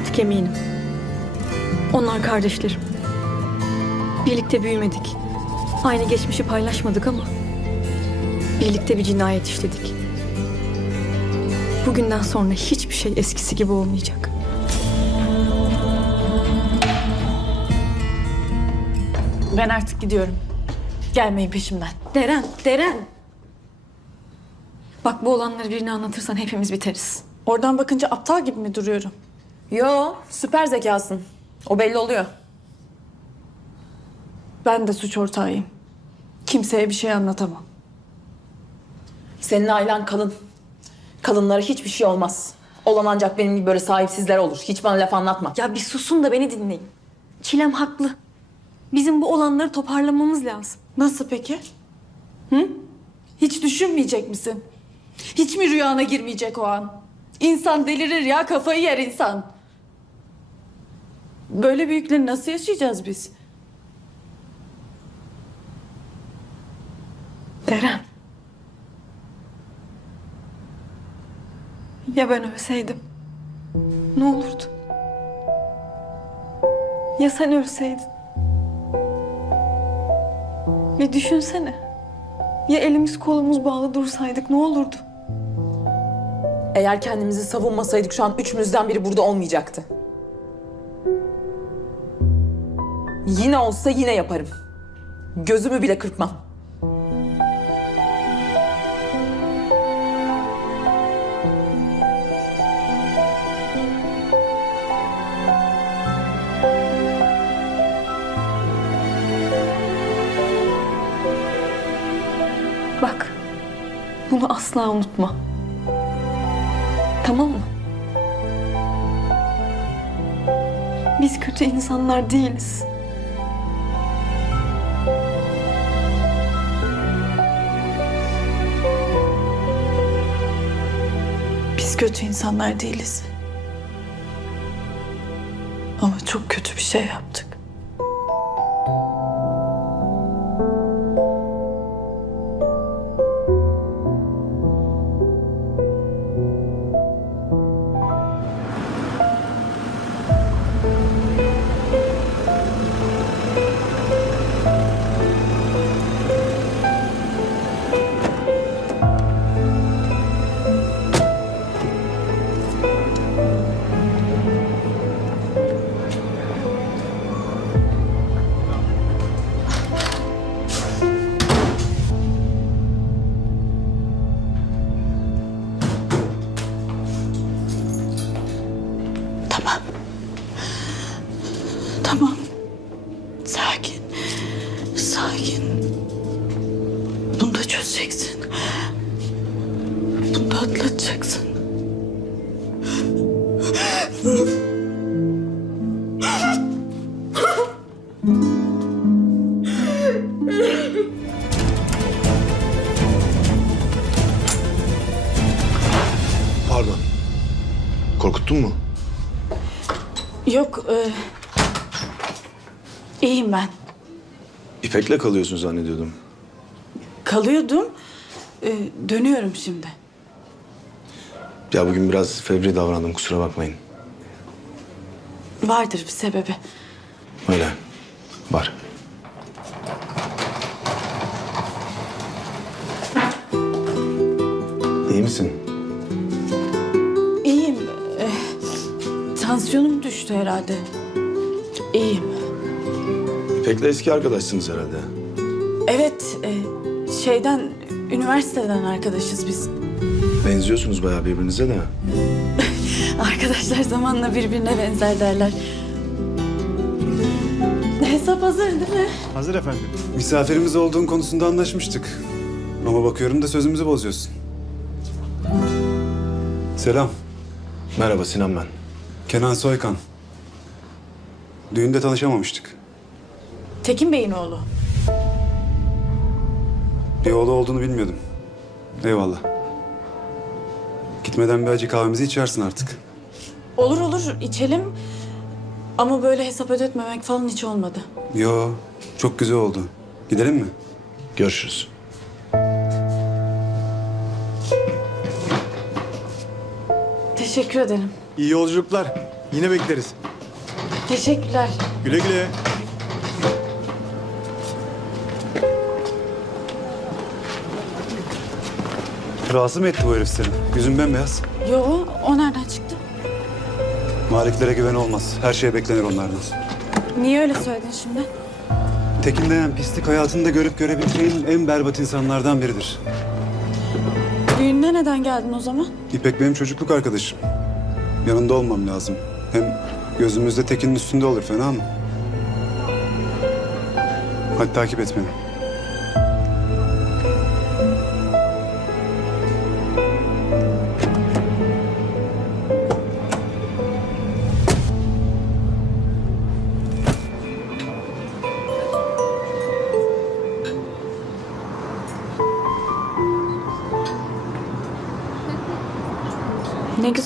Artık eminim. Onlar kardeşlerim. Birlikte büyümedik. Aynı geçmişi paylaşmadık ama birlikte bir cinayet işledik. Bugünden sonra hiçbir şey eskisi gibi olmayacak. Ben artık gidiyorum. Gelmeyin peşimden. Deren, Deren. Bak bu olanları birine anlatırsan hepimiz biteriz. Oradan bakınca aptal gibi mi duruyorum? Yo, süper zekasın. O belli oluyor. Ben de suç ortağıyım. Kimseye bir şey anlatamam. Senin ailen kalın. Kalınlara hiçbir şey olmaz. Olan ancak benim gibi böyle sahipsizler olur. Hiç bana laf anlatma. Ya bir susun da beni dinleyin. Çilem haklı. Bizim bu olanları toparlamamız lazım. Nasıl peki? Hı? Hiç düşünmeyecek misin? Hiç mi rüyana girmeyecek o an? İnsan delirir ya, kafayı yer insan. Böyle büyükleri nasıl yaşayacağız biz? Deren. Ya ben ölseydim? Ne olurdu? Ya sen ölseydin? Bir düşünsene. Ya elimiz kolumuz bağlı dursaydık ne olurdu? Eğer kendimizi savunmasaydık şu an üçümüzden biri burada olmayacaktı. Yine olsa yine yaparım. Gözümü bile kırpmam. Bak. Bunu asla unutma. Biz kötü insanlar değiliz. Biz kötü insanlar değiliz. Ama çok kötü bir şey yaptık. Korkuttun mu? Yok. E, iyiyim ben. İpek'le kalıyorsun zannediyordum. Kalıyordum. E, dönüyorum şimdi. Ya bugün biraz fevri davrandım kusura bakmayın. Vardır bir sebebi. Öyle. Var. İyi misin? Tansiyonum düştü herhalde. İyiyim. İpek'le eski arkadaşsınız herhalde. Evet, e, şeyden, üniversiteden arkadaşız biz. Benziyorsunuz bayağı birbirinize de. Arkadaşlar zamanla birbirine benzer derler. Hesap hazır değil mi? Hazır efendim. Misafirimiz olduğun konusunda anlaşmıştık. Ama bakıyorum da sözümüzü bozuyorsun. Selam. Merhaba Sinan ben. Kenan Soykan. Düğünde tanışamamıştık. Tekin Bey'in oğlu. Bir oğlu olduğunu bilmiyordum. Eyvallah. Gitmeden bir acı kahvemizi içersin artık. Olur olur içelim. Ama böyle hesap ödetmemek falan hiç olmadı. Yo, çok güzel oldu. Gidelim mi? Görüşürüz. Teşekkür ederim. İyi yolculuklar. Yine bekleriz. Teşekkürler. Güle güle. Rahatsız mı etti bu herif seni? Yüzün bembeyaz. Yo, o nereden çıktı? Maliklere güven olmaz. Her şeye beklenir onlardan. Niye öyle söyledin şimdi? Tekin denen pislik hayatında görüp görebileceğin en berbat insanlardan biridir. Düğününe neden geldin o zaman? İpek benim çocukluk arkadaşım. Yanında olmam lazım. Hem gözümüzde Tekin'in üstünde olur fena mı? Hadi takip et beni.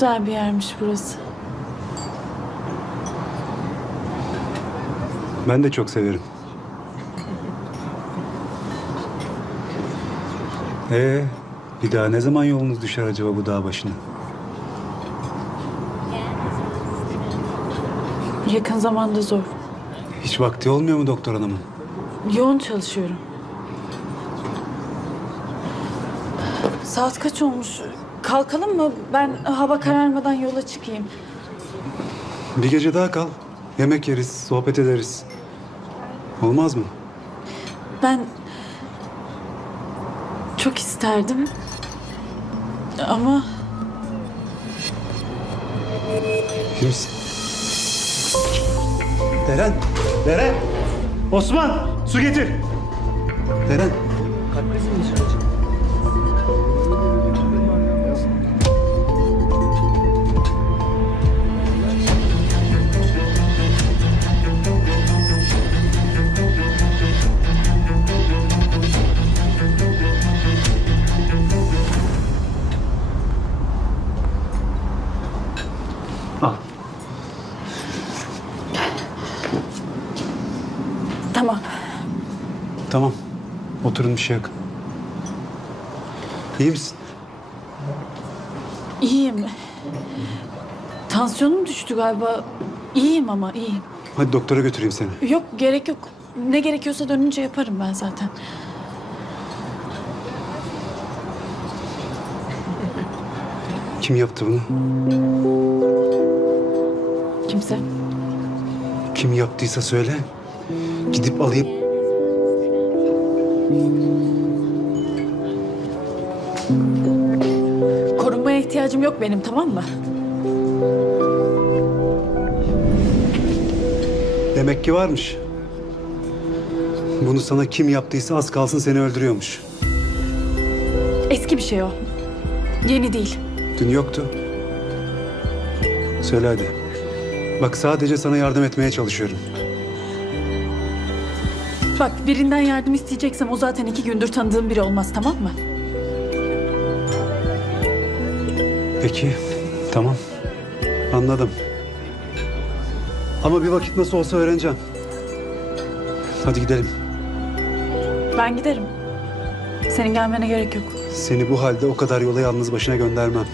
Güzel bir yermiş burası. Ben de çok severim. Ee, bir daha ne zaman yolunuz düşer acaba bu dağ başına? Yakın zamanda zor. Hiç vakti olmuyor mu doktor hanımın? Yoğun çalışıyorum. Saat kaç olmuş? Kalkalım mı? Ben hava kararmadan yola çıkayım. Bir gece daha kal. Yemek yeriz, sohbet ederiz. Olmaz mı? Ben çok isterdim. Ama İyi misin? Deren! Deren! Osman! Su getir! Deren! Oturun bir şey yok. İyi misin? İyiyim. Tansiyonum düştü galiba. İyiyim ama iyiyim. Hadi doktora götüreyim seni. Yok gerek yok. Ne gerekiyorsa dönünce yaparım ben zaten. Kim yaptı bunu? Kimse. Kim yaptıysa söyle. Gidip alayım. Korunmaya ihtiyacım yok benim tamam mı? Demek ki varmış. Bunu sana kim yaptıysa az kalsın seni öldürüyormuş. Eski bir şey o. Yeni değil. Dün yoktu. Söyle hadi. Bak sadece sana yardım etmeye çalışıyorum. Bak birinden yardım isteyeceksem o zaten iki gündür tanıdığım biri olmaz tamam mı? Peki, tamam. Anladım. Ama bir vakit nasıl olsa öğreneceğim. Hadi gidelim. Ben giderim. Senin gelmene gerek yok. Seni bu halde o kadar yola yalnız başına göndermem.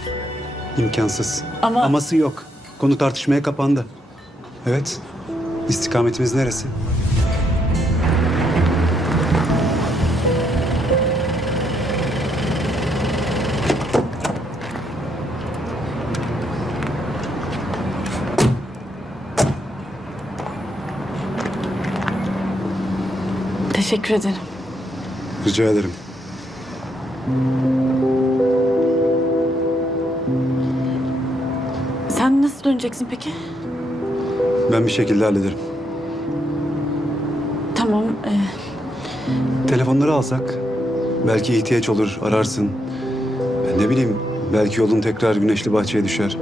İmkansız. Ama- Aması yok. Konu tartışmaya kapandı. Evet. İstikametimiz neresi? Teşekkür ederim. Rica ederim. Sen nasıl döneceksin peki? Ben bir şekilde hallederim. Tamam. e, Telefonları alsak belki ihtiyaç olur, ararsın. Ben ne bileyim belki yolun tekrar güneşli bahçeye düşer.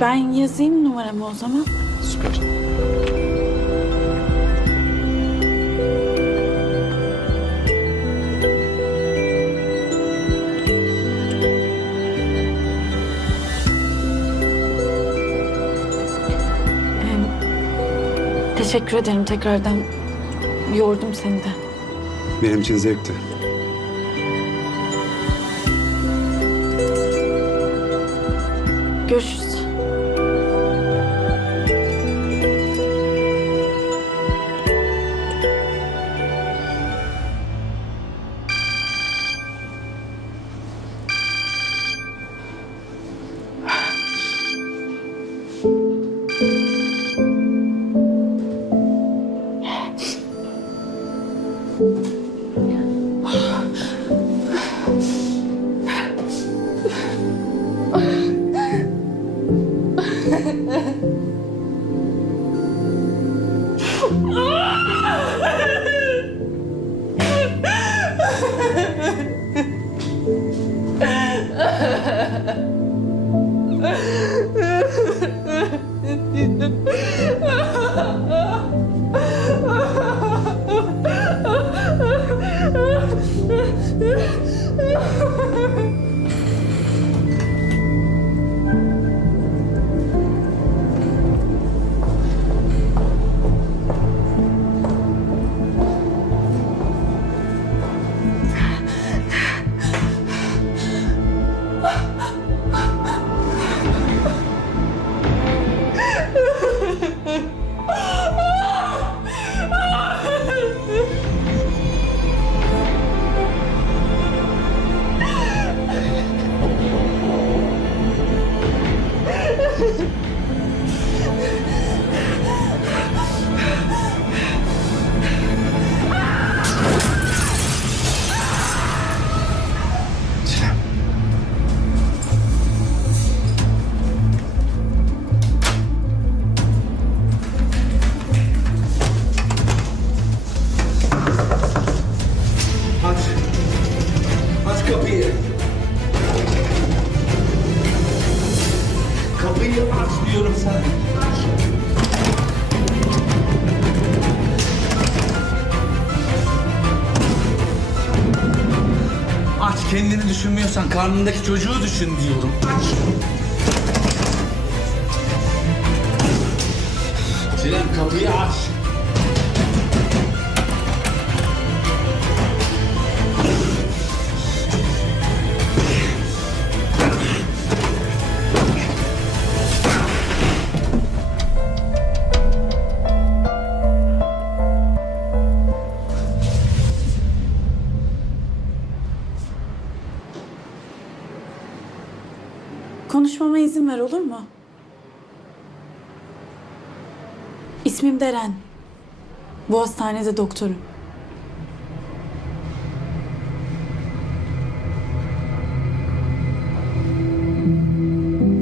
ben yazayım numaramı o zaman. Süper. Teşekkür ederim tekrardan. Yordum seni de. Benim için zevkti. Görüşürüz. Kapıyı. Kapıyı aç diyorum sana. Aç kendini düşünmüyorsan karnındaki çocuğu düşün diyorum. Aç. Çilem kapıyı aç. İzin ver olur mu? İsmim Deren. Bu hastanede doktorum.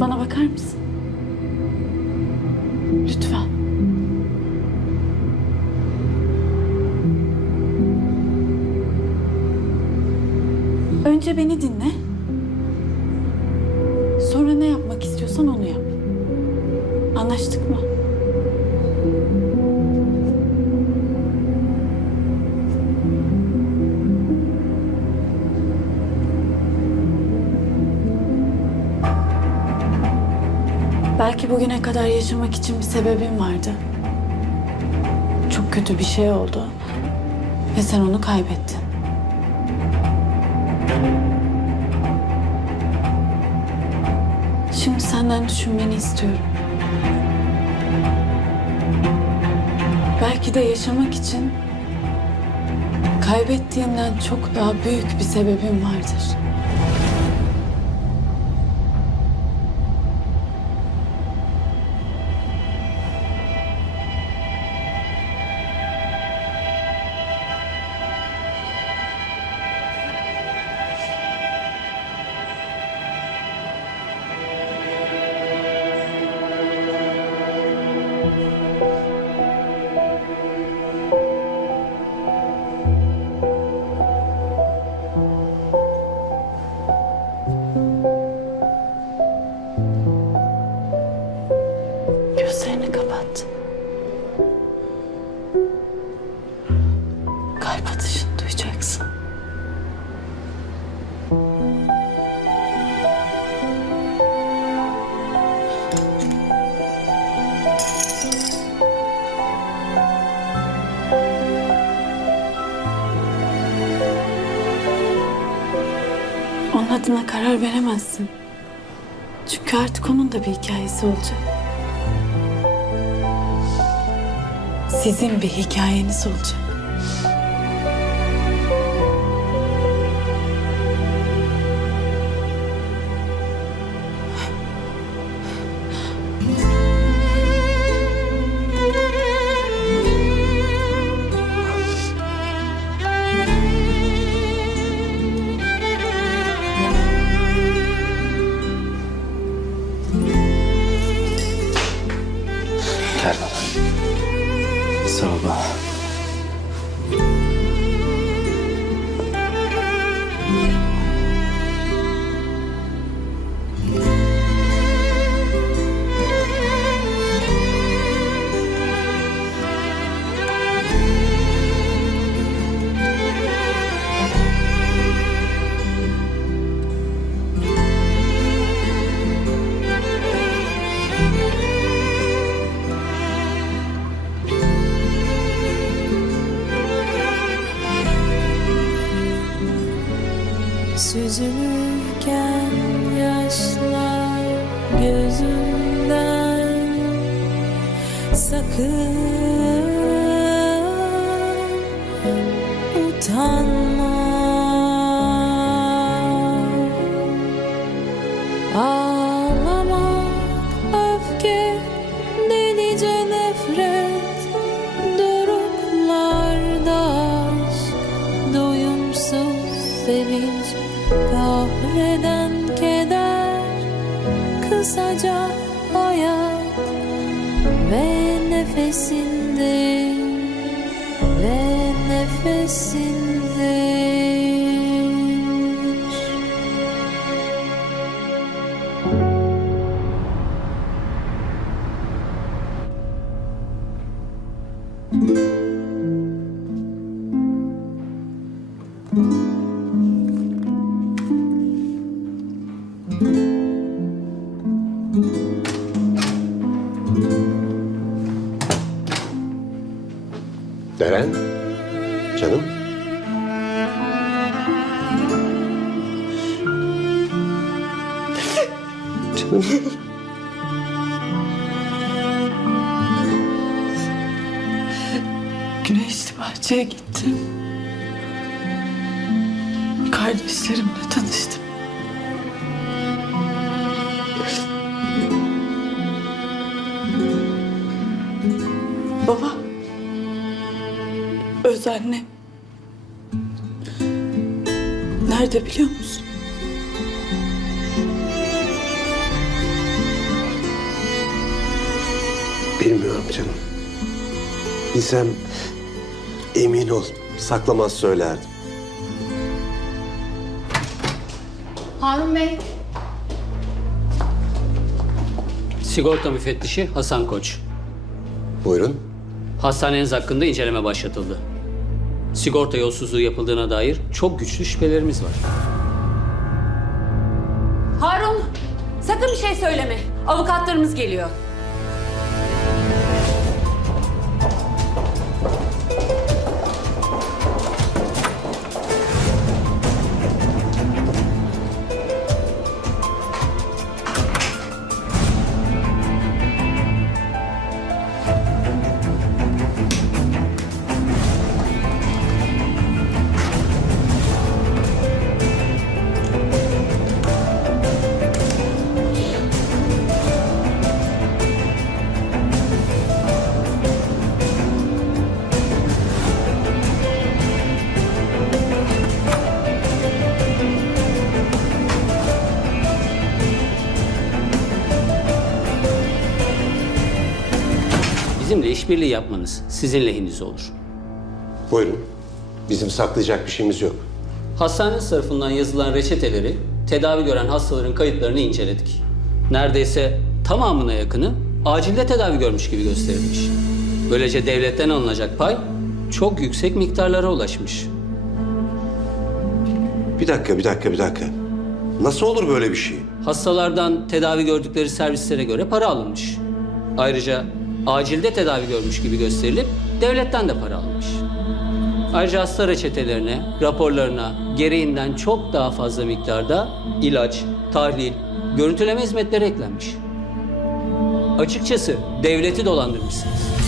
Bana bakar mısın? Lütfen. Önce beni dinle. İstiyorsan onu yap. Anlaştık mı? Belki bugüne kadar yaşamak için bir sebebin vardı. Çok kötü bir şey oldu. Ve sen onu kaybettin. Senden düşünmeni istiyorum. Belki de yaşamak için kaybettiğinden çok daha büyük bir sebebin vardır. Gözlerini kapat. Kalp atışını duyacaksın. Onun adına karar veremezsin. Çünkü artık onun da bir hikayesi olacak. Sizin bir hikayeniz olacak. Ağlamak, öfke, delice nefret Doruklarda aşk, doyumsuz sevinç Kahreden keder, kısaca hayat Ve nefesinde, ve nefesinde Deren, Baba. Öz annem. Nerede biliyor musun? Bilmiyorum canım. Bilsem emin ol saklamaz söylerdim. Harun Bey. Sigorta müfettişi Hasan Koç. Buyurun. Hastaneniz hakkında inceleme başlatıldı. Sigorta yolsuzluğu yapıldığına dair çok güçlü şüphelerimiz var. Harun, sakın bir şey söyleme. Avukatlarımız geliyor. Bizimle işbirliği yapmanız sizin lehinize olur. Buyurun. Bizim saklayacak bir şeyimiz yok. Hastaneniz tarafından yazılan reçeteleri, tedavi gören hastaların kayıtlarını inceledik. Neredeyse tamamına yakını acilde tedavi görmüş gibi gösterilmiş. Böylece devletten alınacak pay çok yüksek miktarlara ulaşmış. Bir dakika, bir dakika, bir dakika. Nasıl olur böyle bir şey? Hastalardan tedavi gördükleri servislere göre para alınmış. Ayrıca acilde tedavi görmüş gibi gösterilip devletten de para alınmış. Ayrıca hasta reçetelerine, raporlarına gereğinden çok daha fazla miktarda ilaç, tahlil, görüntüleme hizmetleri eklenmiş. Açıkçası devleti dolandırmışsınız.